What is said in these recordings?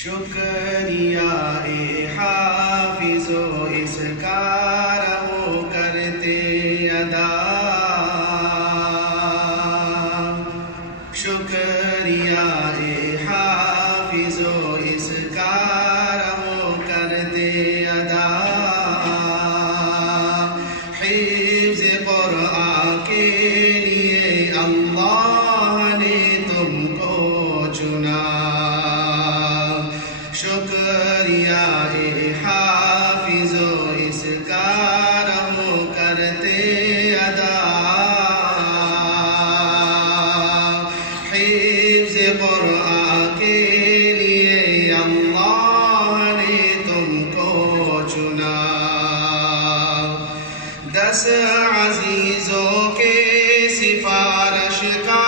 شکریہ اے حافظو اس کا رہو کرتے ادا، شکریہ اے حافظو اس کا رہو کرتے ادا، حفظ قرآن کے لیے اللہ نے تم کو چنا، شکریہ اے حافظو اس کا رہو کرتے ادا، حفظ قرآن کے لیے اللہ نے تم کو چنا، 10 عزیزوں کے سفارش کا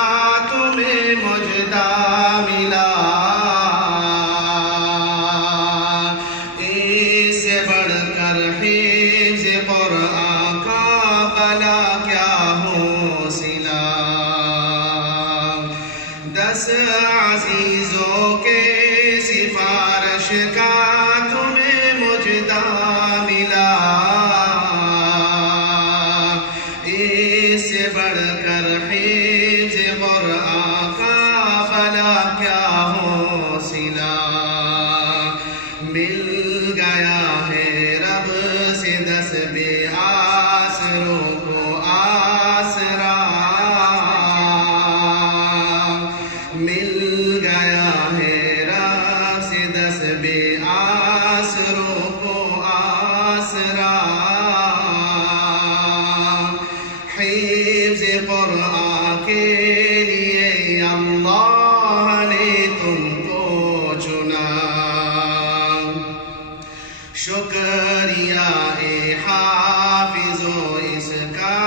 تمہیں مجدہ ملا، حفظ قرآن کا بلا کیا حوصلہ، 10 عزیزوں کے سفارش کا تمہیں مجدہ ملا، اس سے بڑھ کر حفظ قرآن کا بلا کیا حوصلہ، مل گیا ہے رب سے 10 بے آسروں کو آسرا، مل گیا ہے رب سے 10 بے آسروں کو آسرا، حفظ قرآن کے لیے اللہ نے تم کو چنا، شکریہ اے حافظو اس کا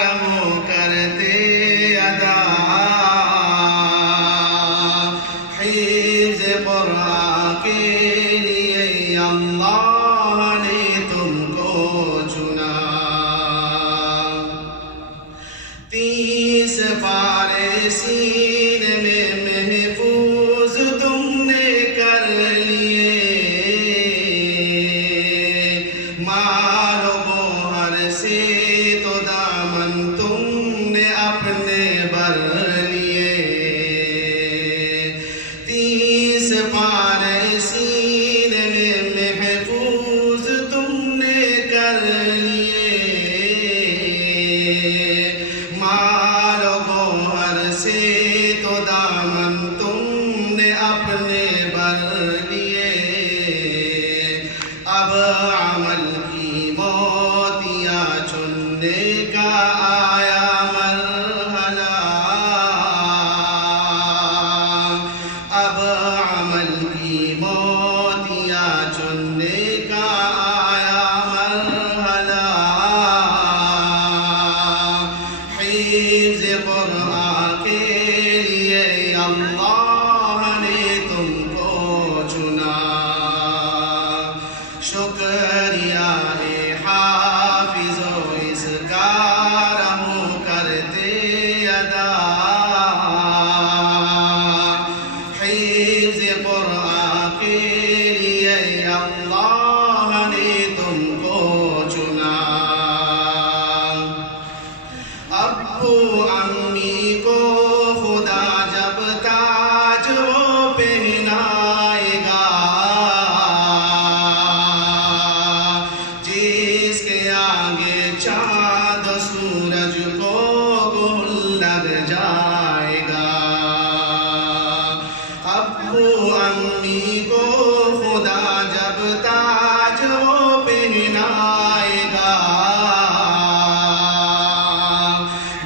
رہو کرتے ادا، حفظ قرآن کے لیے اللہ نے تم کو چنا، 30 پارے سینے میں محفوظ تم نے کر لیے، مال و گوہر سے تو دامن تم نے اپنے بھر لیے، 30 پارے سینے میں محفوظ تم نے کر لیے، مال و گوہر سے تو دامن تم نے اپنے بھر لیے، اب عمل کی موتیاں چننے کا آیا مرحلہ، اب عمل کی موتیاں چننے کا آیا مرحلہ، حفظ قرآن کے لیے اللہ نے تم کو چنا، شکریہ اے حافظو اس کا رہو کرتے ادا، حفظ قرآن کے لیے اللہ نے تم کو چنا، ابو امی کو خدا جب تاج وہ پہنائے گا، جس کے آگے چاند سورج کو گل لگ جائے گا، ابو امی کو خدا جب تاج وہ پہنائے گا،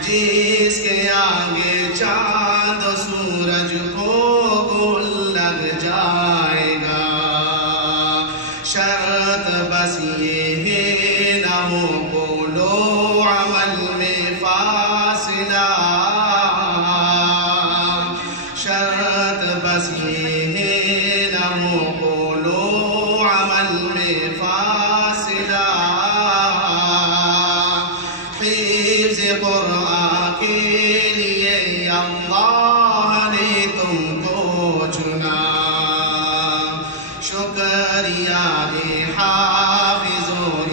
جس کے آگے چاند سورج کو گل لگ جائے گا، شرط بس یہ ہے نہ ہو بولو عمل میں فاصلہ، شرط بس یہ ہے نہ ہو بولو عمل میں فاصلہ، حفظ قرآن کے لیے اللہ الأنبياء حافظون